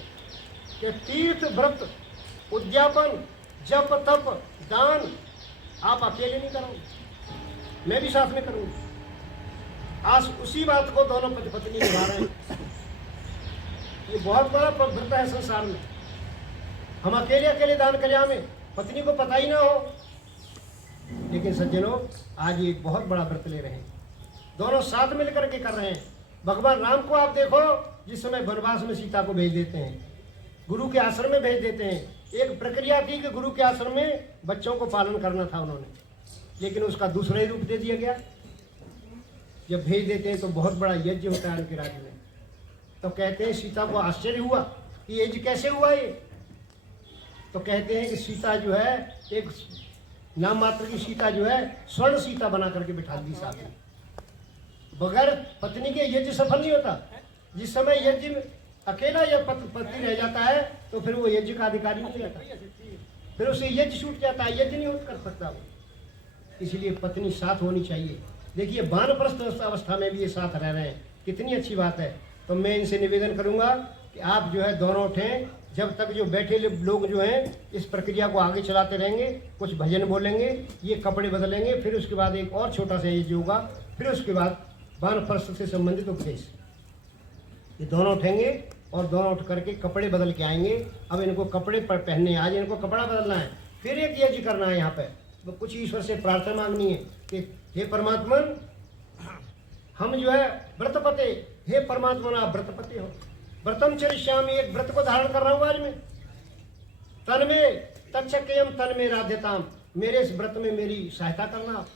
कि तीर्थ व्रत उद्यापन जप तप दान आप अकेले नहीं करोगे, मैं भी साथ में करूंगी। आज उसी बात को दोनों पति पत्नी निभा रहे हैं। ये बहुत बड़ा व्रत है संसार में। हम अकेले अकेले दान कल्याण में पत्नी को पता ही ना हो, लेकिन सज्जनों आज ये बहुत बड़ा व्रत ले रहे हैं, दोनों साथ मिलकर के कर रहे हैं। भगवान राम को आप देखो, जिस समय वनवास में सीता को भेज देते हैं, गुरु के आश्रम में भेज देते हैं। एक प्रक्रिया थी कि गुरु के आश्रम में बच्चों को पालन करना था उन्होंने, लेकिन उसका दूसरा ही रूप दे दिया गया। जब भेज देते हैं तो बहुत बड़ा यज्ञ होता है उनके राज्य में। तो कहते हैं सीता को आश्चर्य हुआ कि यज्ञ कैसे हुआ ये। तो कहते हैं कि सीता जो है एक नाम मात्र की सीता जो है स्वर्ण सीता बना करके बिठा दी साथ में। बगैर पत्नी के यज्ञ सफल नहीं होता। जिस समय यज्ञ में अकेला या पति रह जाता है तो फिर वो यज्ञ का अधिकारी नहीं रहता, फिर उसे यज्ञ छूट जाता है, यज्ञ नहीं कर सकता वो। इसलिए पत्नी साथ होनी चाहिए। देखिए वानप्रस्थ अवस्था में भी ये साथ रह रहे हैं, कितनी अच्छी बात है। तो मैं इनसे निवेदन करूंगा कि आप जो है दोनों उठें। जब तक जो बैठे लोग जो हैं इस प्रक्रिया को आगे चलाते रहेंगे, कुछ भजन बोलेंगे, ये कपड़े बदलेंगे, फिर उसके बाद एक और छोटा सा यज्ञ होगा, फिर उसके बाद वानप्रस्थ से संबंधित उपदेश। ये दोनों उठेंगे और दोनों उठ करके कपड़े बदल के आएंगे। अब इनको कपड़े पर पहनने, आज इनको कपड़ा बदलना है, फिर एक यज्ञ करना है। यहाँ पे तो कुछ ईश्वर से प्रार्थना मांगनी है कि हे परमात्मन, हम जो है व्रतपते, हे परमात्मन आप व्रतपते हो। व्रतम चरिष्यामि, एक व्रत को धारण कर रहा हूँ आज मैं। तन में तक्षकेयम तन में राध्यताम, मेरे इस व्रत में मेरी सहायता करना।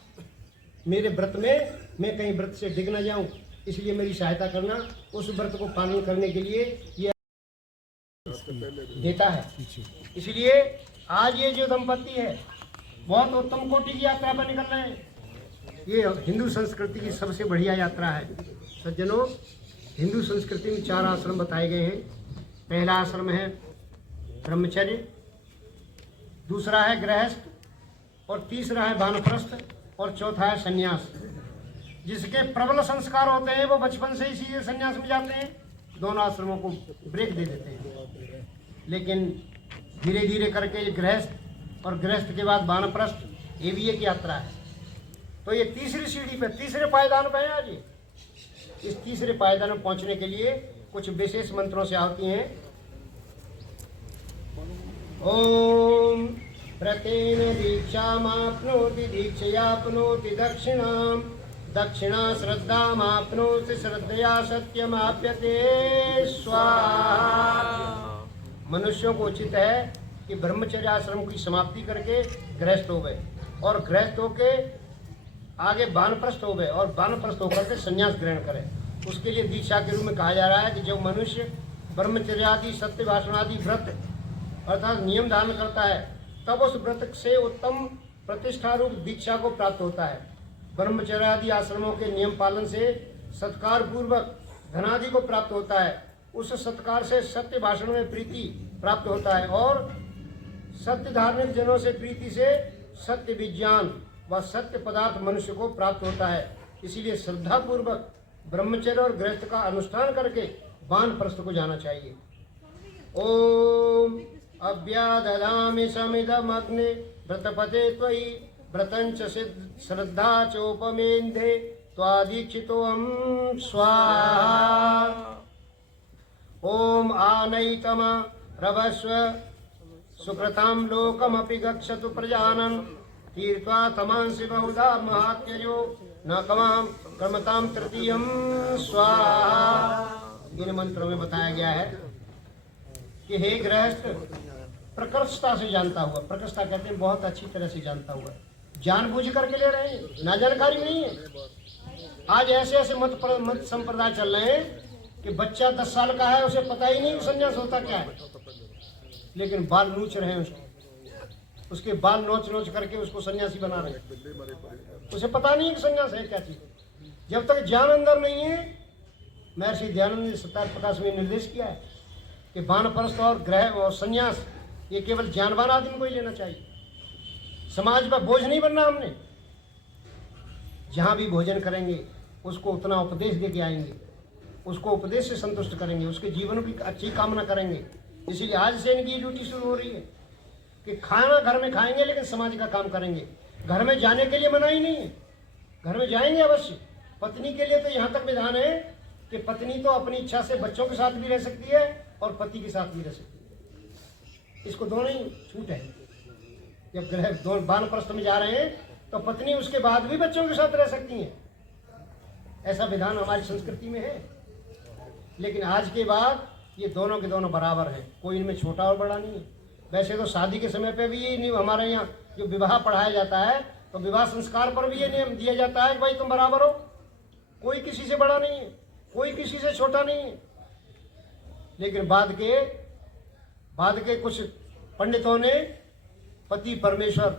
मेरे व्रत में मैं कहीं व्रत से डिग न जाऊं, इसलिए मेरी सहायता करना। उस व्रत को पालन करने के लिए ये देता है। इसलिए आज ये जो दंपत्ति है बहुत उत्तम कोटि की यात्रा पर निकल रहे हैं। ये हिंदू संस्कृति की सबसे बढ़िया यात्रा है। सज्जनों, हिंदू संस्कृति में 4 आश्रम बताए गए हैं। पहला आश्रम है ब्रह्मचर्य, दूसरा है गृहस्थ, और तीसरा है वानप्रस्थ, और चौथा है संन्यास। जिसके प्रबल संस्कार होते हैं वो बचपन से ही सीधे संन्यास में जाते हैं, दोनों आश्रमों को ब्रेक दे देते हैं। लेकिन धीरे धीरे करके गृहस्थ और गृहस्थ के बाद वानप्रस्थ, ये भी एक यात्रा है। तो ये तीसरी सीढ़ी पे, तीसरे पायदान पे है आज ये। इस तीसरे पायदान में पहुंचने के लिए कुछ विशेष मंत्रों से आती हैं। ओम व्रतेन दीक्षामाप्नोति दीक्षयाप्नोति दक्षिणाम, दक्षिणा श्रद्धामाप्नोति श्रद्धया सत्यमाप्यते स्वाहा। मनुष्यों को उचित है कि ब्रह्मचर्य आश्रम की समाप्ति करके गृहस्थ हो गए, और गृहस्थ होके आगे वानप्रस्थ हो गए, और वानप्रस्थ होकर के संन्यास ग्रहण करें। उसके लिए दीक्षा के रूप में कहा जा रहा है कि जब मनुष्य ब्रह्मचर्यादि सत्य भाषणादि व्रत अर्थात नियम धारण करता है, तब उस व्रत से उत्तम प्रतिष्ठा रूप दीक्षा को प्राप्त होता है। ब्रह्मचर्यादि आश्रमों के नियम पालन से सत्कार पूर्वक धनादि को प्राप्त होता है। उस सत्कार से सत्य भाषण में प्रीति प्राप्त होता है, और सत्य धार्मिक जनों से प्रीति से सत्य विज्ञान वह सत्य पदार्थ मनुष्य को प्राप्त होता है। इसीलिए श्रद्धा पूर्वक ब्रह्मचर्य और गृहस्थ का अनुष्ठान करके वानप्रस्थ को जाना चाहिए। ओम अव्यादधामि समिदम अग्ने व्रतपते त्वयि व्रतंच श्रद्धा चोपमेन्धे त्वादीक्षितोऽहं स्वाहा। ओम आनैतम रवस्व सुकृतां लोकमपि गच्छतु प्रजानन् तीर्त्वा तमांसि बहुधा महात्यजो न कमां कर्मतां तृतीयं स्वाहा। इन मंत्रों में बताया गया है कि हे गृहस्थ, प्रकृष्टता से जानता हुआ, प्रकृष्टता कहते हैं बहुत अच्छी तरह से जानता हुआ, जानबूझ करके ले रहे हैं, ना जानकारी नहीं है। आज ऐसे ऐसे मत संप्रदाय चल रहे हैं कि बच्चा 10 साल का है, उसे पता ही नहीं संन्यास होता क्या है, लेकिन बाल नोच रहे हैं उसके बाल नोच नोच करके उसको सन्यासी बना रहे हैं। उसे पता नहीं कि सन्यास है क्या चीज। जब तक ज्ञान अंदर नहीं है, महर्षि दयानंद ने सत्यार्थ प्रकाश में निर्देश किया है कि वानप्रस्थ और ग्रह और सन्यास ये केवल ज्ञानवान आदमी को ही लेना चाहिए। समाज पर बोझ नहीं बनना हमने। जहाँ भी भोजन करेंगे उसको उतना उपदेश दे के आएंगे, उसको उपदेश से संतुष्ट करेंगे, उसके जीवन की अच्छी कामना करेंगे। इसीलिए आज से इनकी ड्यूटी शुरू हो रही है कि खाना घर में खाएंगे लेकिन समाज का काम करेंगे। घर में जाने के लिए मना ही नहीं है, घर में जाएंगे अवश्य। पत्नी के लिए तो यहाँ तक विधान है कि पत्नी तो अपनी इच्छा से बच्चों के साथ भी रह सकती है और पति के साथ भी रह सकती है। इसको दोनों ही छूट है। जब ग्रह वानप्रस्थ में जा रहे हैं तो पत्नी उसके बाद भी बच्चों के साथ रह सकती है। ऐसा विधान हमारी संस्कृति में है। लेकिन आज के बाद ये दोनों के दोनों बराबर हैं, कोई इनमें छोटा और बड़ा नहीं है। वैसे तो शादी के समय पे भी ये नहीं, हमारे यहाँ जो विवाह पढ़ाया जाता है तो विवाह संस्कार पर भी ये नियम दिया जाता है कि भाई तुम बराबर हो, कोई किसी से बड़ा नहीं है, कोई किसी से छोटा नहीं है। लेकिन बाद के कुछ पंडितों ने पति परमेश्वर,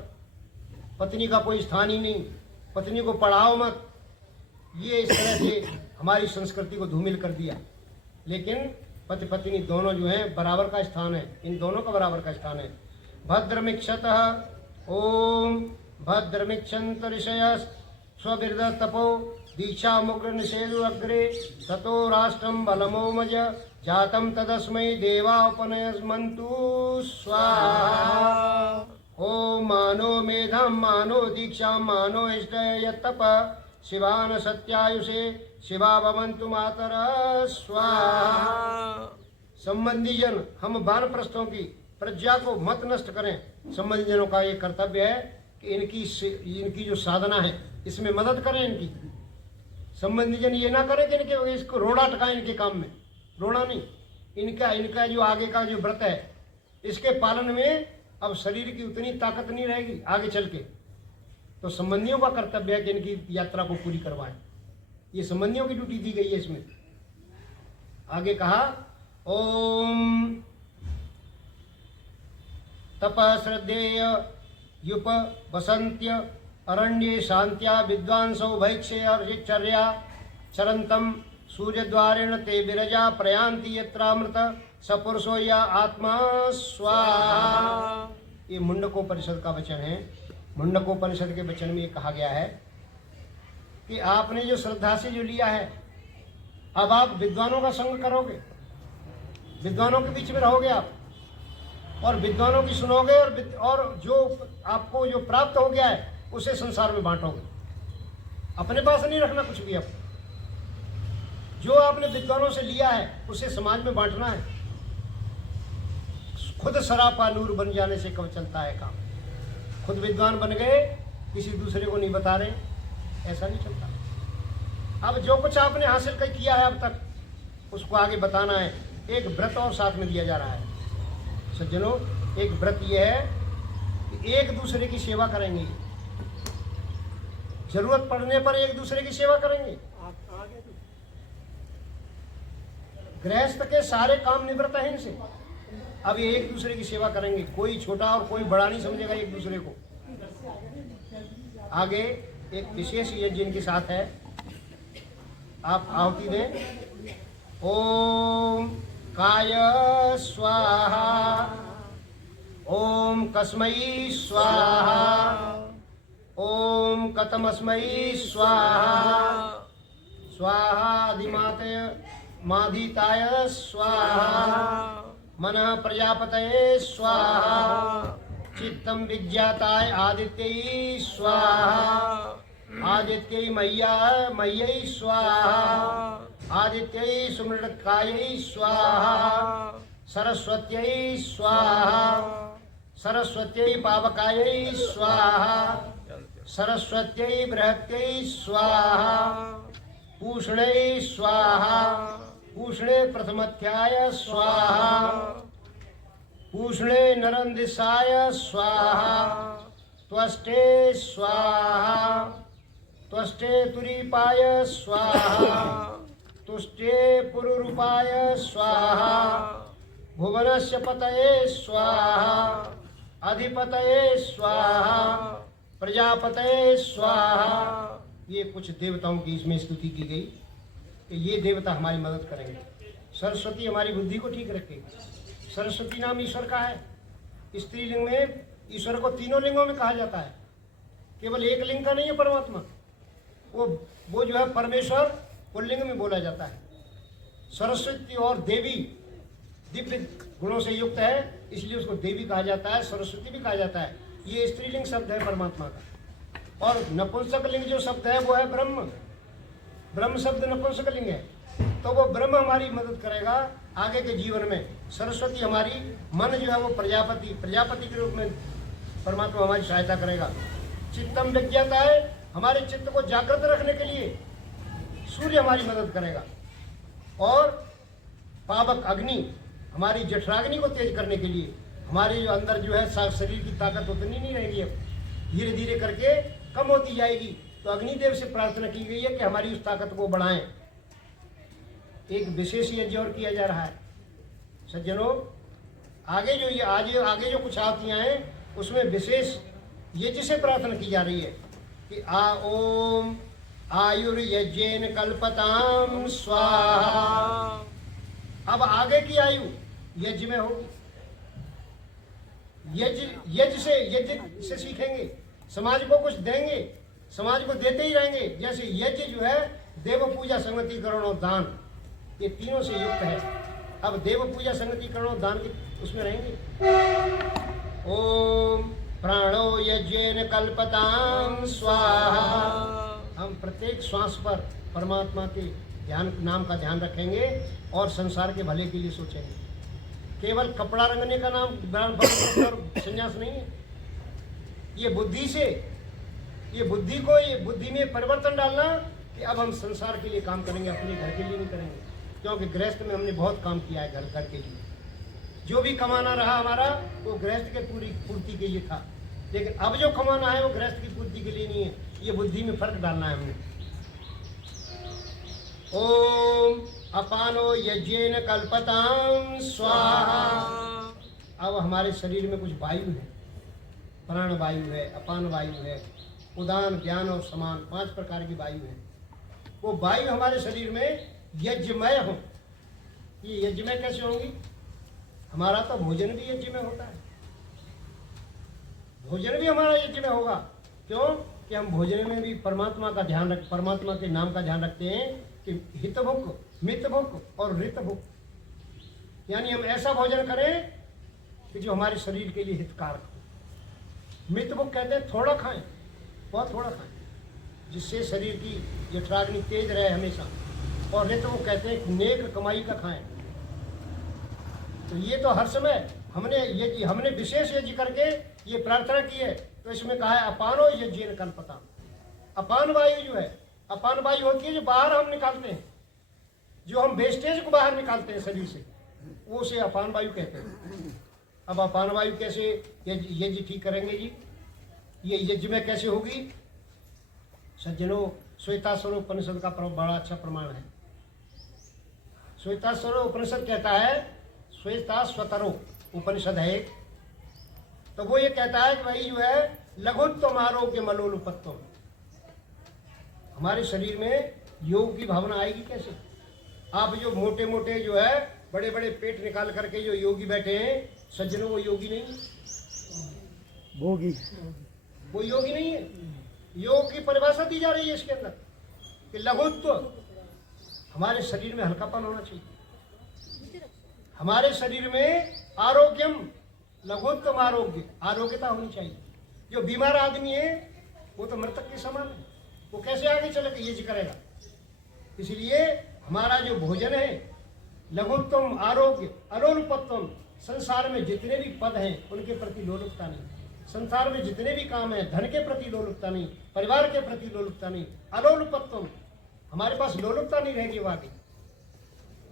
पत्नी का कोई स्थान ही नहीं, पत्नी को पढ़ाओ मत, ये इस तरह से हमारी संस्कृति को धूमिल कर दिया। लेकिन पति पत्नी दोनों जो हैं बराबर का स्थान है, इन दोनों का बराबर का स्थान है। भद्रमिक्षतः ओम भद्रमिक्षन्त ऋषय स्वबिर्द तपो दीक्षा मुग्र निषेधु अग्रे ततो राष्ट्रम बलमोमज जातम तदस्मै देवा उपनयस्मन्तु स्वाहा। ओम मानो मेधम मानो दीक्षा मानो इष्ट यत्तप शिवान सत्यायुषे शिवा भवन्तु मातरः स्वाहा। संबंधी जन, हम वानप्रस्थों की प्रज्ञा को मत नष्ट करें। संबंधी जनों का ये कर्तव्य है कि इनकी जो साधना है इसमें मदद करें इनकी। संबंधी जन ये ना करें कि इनके इसको रोड़ा टकाएं इनके काम में, रोड़ा नहीं। इनका जो आगे का जो व्रत है इसके पालन में अब शरीर की उतनी ताकत नहीं रहेगी आगे चल के। तो संबंधियों का कर्तव्य है कि इनकी यात्रा को पूरी करवाएं। ये संबंधियों की ड्यूटी दी गई है इसमें। आगे कहा ओम तप श्रद्धेय युप वसंत्य अरण्ये शांत्या विद्वांसो भैक्षे अर्चिचर्या चरंतम सूर्यद्वारेण ते विरजा प्रयांति यत्रामृत सपुरुषो या आत्मा स्वाहा। ये मुंडकोपनिषद का वचन है। मुंडकोपनिषद के वचन में ये कहा गया है कि आपने जो श्रद्धा से जो लिया है, अब आप विद्वानों का संग करोगे, विद्वानों के बीच में रहोगे आप और विद्वानों की सुनोगे और जो आपको जो प्राप्त हो गया है उसे संसार में बांटोगे। अपने पास नहीं रखना कुछ भी। अब जो आपने विद्वानों से लिया है उसे समाज में बांटना है। खुद सरापा नूर बन जाने से कब चलता है काम। खुद विद्वान बन गए, किसी दूसरे को नहीं बता रहे, ऐसा नहीं चलता। अब जो कुछ आपने हासिल किया है अब तक उसको आगे बताना है। एक व्रत और साथ में दिया जा रहा है सज्जनों। एक व्रत यह है कि एक दूसरे की सेवा करेंगे, जरूरत पड़ने पर एक दूसरे की सेवा करेंगे। गृहस्थ के सारे काम निवृत्त हैं इनसे। अब ये एक दूसरे की सेवा करेंगे, कोई छोटा और कोई बड़ा नहीं समझेगा एक दूसरे को। आगे एक विशेष यज्ञ इनके साथ है, आप आहुति दें। ओम काय स्वाहा, ओम कस्मै स्वाहा, ओम कतमस्मै स्वाहा स्वाहा अधिमातय माधिताय स्वाहा मनः प्रजापतये स्वाहा चित्तं विज्ञाताय आदित्यै स्वाहा आदित्यै मह्यै स्वाहा आदित्यै सुमृतकायै स्वाहा सरस्वत्यै स्वाहा सरस्वत्यै पावकायै स्वाहा सरस्वत्यै बृहत्यै स्वाहा पूषणे स्वाहा पूषणे प्रथमध्याय स्वाहा पूषणे नरंदिशाय स्वाहा त्वष्टे स्वाहा त्वष्टे तुरीपाय स्वाहा तुष्टे पुरुरूपाय स्वाहा भुवनस्य पतये स्वाहा अधिपतये स्वाहा प्रजापतये स्वाहा। ये कुछ देवताओं की इसमें स्तुति की गई कि ये देवता हमारी मदद करेंगे। सरस्वती हमारी बुद्धि को ठीक रखेगी। सरस्वती नाम ईश्वर का है। स्त्रीलिंग में ईश्वर को तीनों लिंगों में कहा जाता है, केवल एक लिंग का नहीं है परमात्मा। वो जो है परमेश्वर पुल्लिंग में बोला जाता है। सरस्वती और देवी दिव्य गुणों से युक्त है, इसलिए उसको देवी कहा जाता है, सरस्वती भी कहा जाता है। ये स्त्रीलिंग शब्द है परमात्मा का। और नपुंसक लिंग जो शब्द है वो है ब्रह्म। ब्रह्म शब्द नपुंसक लिंग है, तो वो ब्रह्म हमारी मदद करेगा आगे के जीवन में। सरस्वती हमारी मन जो है वो प्रजापति के रूप में परमात्मा हमारी सहायता करेगा। चित्तम विज्ञाता है, हमारे चित्त को जागृत रखने के लिए सूर्य हमारी मदद करेगा। और पावक अग्नि हमारी जठराग्नि को तेज करने के लिए। हमारे जो अंदर जो है शरीर की ताकत उतनी नहीं रहेगी, अब धीरे धीरे करके कम होती जाएगी। तो अग्निदेव से प्रार्थना की गई है कि हमारी उस ताकत को बढ़ाएं। एक विशेष यज्ञ और किया जा रहा है सज्जनों। आगे जो कुछ आवतियां हैं उसमें विशेष यज्ञ से प्रार्थना की जा रही है कि ओम आयुर्यज्ञेन कल्पताम स्वाहा। अब आगे की आयु यज्ञ में होगी। यज्ञ से सीखेंगे, समाज को कुछ देंगे, समाज को देते ही रहेंगे। जैसे यज्ञ जो है देव पूजा संगति करण और दान, ये तीनों से युक्त है। अब देव पूजा संगति करण और दान के उसमें रहेंगे। ओम प्राणो यज्ञेन कल्पताम स्वाहा। हम प्रत्येक श्वास पर परमात्मा के ध्यान नाम का ध्यान रखेंगे और संसार के भले के लिए सोचेंगे। केवल कपड़ा रंगने का नाम संन्यास नहीं है। ये बुद्धि में परिवर्तन डालना कि अब हम संसार के लिए काम करेंगे, अपने घर के लिए नहीं करेंगे। क्योंकि गृहस्थ में हमने बहुत काम किया है घर के लिए। जो भी कमाना रहा हमारा वो गृहस्थ के पूर्ति के लिए था, लेकिन अब जो कमाना है वो गृहस्थ की पूर्ति के लिए नहीं है। ये बुद्धि में फर्क डालना है हमने। ओम अपानो यज्ञेन कल्पताम स्वाहा। अब हमारे शरीर में कुछ वायु है, प्राण वायु है, अपान वायु है, उदान, ज्ञान और समान 5 प्रकार की वायु है। वो वायु हमारे शरीर में यज्ञमय हो। ये यज्ञमय कैसे होंगी? हमारा तो भोजन भी यज्ञ में होता है। भोजन भी हमारा यज्ञ में होगा। क्यों? कि हम भोजन में भी परमात्मा के नाम का ध्यान रखते हैं कि हितभुक, मितभुक और ऋतभुक, यानी हम ऐसा भोजन करें कि जो हमारे शरीर के लिए हितकारक हो। मितभुक कहते हैं थोड़ा खाएं, बहुत थोड़ा खाएं, जिससे शरीर की जठराग्नि तेज रहे हमेशा। और ऋतभुक कहते हैं नेक कमाई का खाएं। तो ये तो हर समय हमने विशेष यज्ञ करके ये प्रार्थना की है। तो इसमें कहा है अपानो यज्ञेन कल्पताम। अपान वायु जो है, अपान वायु होती है जो बाहर हम निकालते हैं, जो हम वेस्टेज को बाहर निकालते हैं शरीर से, वो उसे अपान वायु कहते हैं। अब अपान वायु कैसे यज्ञ ठीक करेंगे जी? ये यज्ञ में कैसे होगी सज्जनों? श्वेताश्वर उपनिषद का बड़ा अच्छा प्रमाण है। श्वेताश्वर उपनिषद कहता है, श्वेताश्वतरो उपनिषद है एक, तो वो ये कहता है कि भाई जो है लघुत्तम आरोग्य मलोलुपत्तम। हमारे शरीर में योग की भावना आएगी कैसे? आप जो मोटे मोटे जो है बड़े बड़े पेट निकाल करके जो योगी बैठे हैं सज्जनों, वो योगी नहीं, भोगी, वो योगी नहीं है। योग की परिभाषा दी जा रही है इसके अंदर कि लघुत्व, हमारे शरीर में हल्कापन होना चाहिए, हमारे शरीर में आरोग्यम, लघुत्तम आरोग्य, आरोग्यता होनी चाहिए। जो बीमार आदमी है वो तो मृतक के समान है, वो कैसे आगे चले के ये करेगा। इसलिए हमारा जो भोजन है लघुत्तम आरोग्य, अलोलुपत्वम, संसार में जितने भी पद हैं उनके प्रति लोलुपता नहीं, संसार में जितने भी काम हैं धन के प्रति लोलुपता नहीं, परिवार के प्रति लोलुपता नहीं, अलोलुपत्वम, हमारे पास लोलुपता नहीं रहेगी वाकई।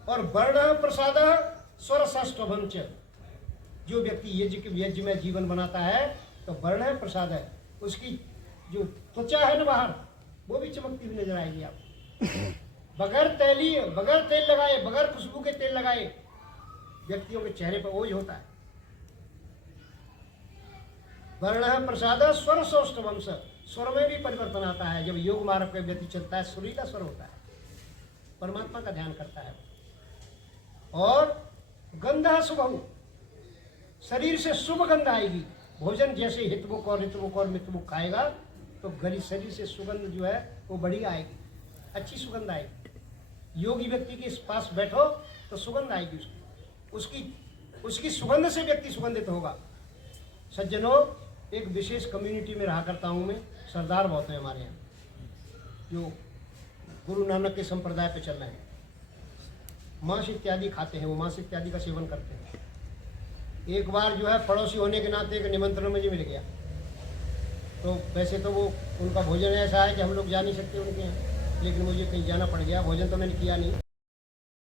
और वर्ण प्रसाद स्वर षष्ठभंच, जो व्यक्ति यज्ञ में जीवन बनाता है तो वर्ण है प्रसाद है, उसकी जो त्वचा है ना बाहर वो भी चमकती हुई नजर आएगी आपको। बगैर तेल लगाए, बगैर खुशबू के तेल लगाए व्यक्तियों के चेहरे पर ओझ होता है। वर्ण है प्रसाद स्वर षष्ठभंश, स्वर में भी परिवर्तन आता है। जब योग मार्ग पे व्यक्ति चलता है सुरीला स्वर होता है, परमात्मा का ध्यान करता है। और गंध शुभ, शरीर से शुभ गंध आएगी। भोजन जैसे हितमुख और मितमुख खाएगा तो गली शरीर से सुगंध जो है वो बड़ी आएगी, अच्छी सुगंध आएगी। योगी व्यक्ति के पास बैठो तो सुगंध आएगी उसकी सुगंध से व्यक्ति सुगंधित होगा। सज्जनों, एक विशेष कम्युनिटी में रहा करता हूँ मैं, सरदार बहुत है हमारे यहाँ जो गुरु नानक के संप्रदाय पे चल रहे हैं, मांस इत्यादि खाते हैं, वो मांस इत्यादि का सेवन करते हैं। एक बार जो है पड़ोसी होने के नाते एक निमंत्रण मुझे मिल गया, तो वैसे तो वो उनका भोजन ऐसा है कि हम लोग जा नहीं सकते उनके यहाँ, लेकिन मुझे कहीं जाना पड़ गया। भोजन तो मैंने किया नहीं,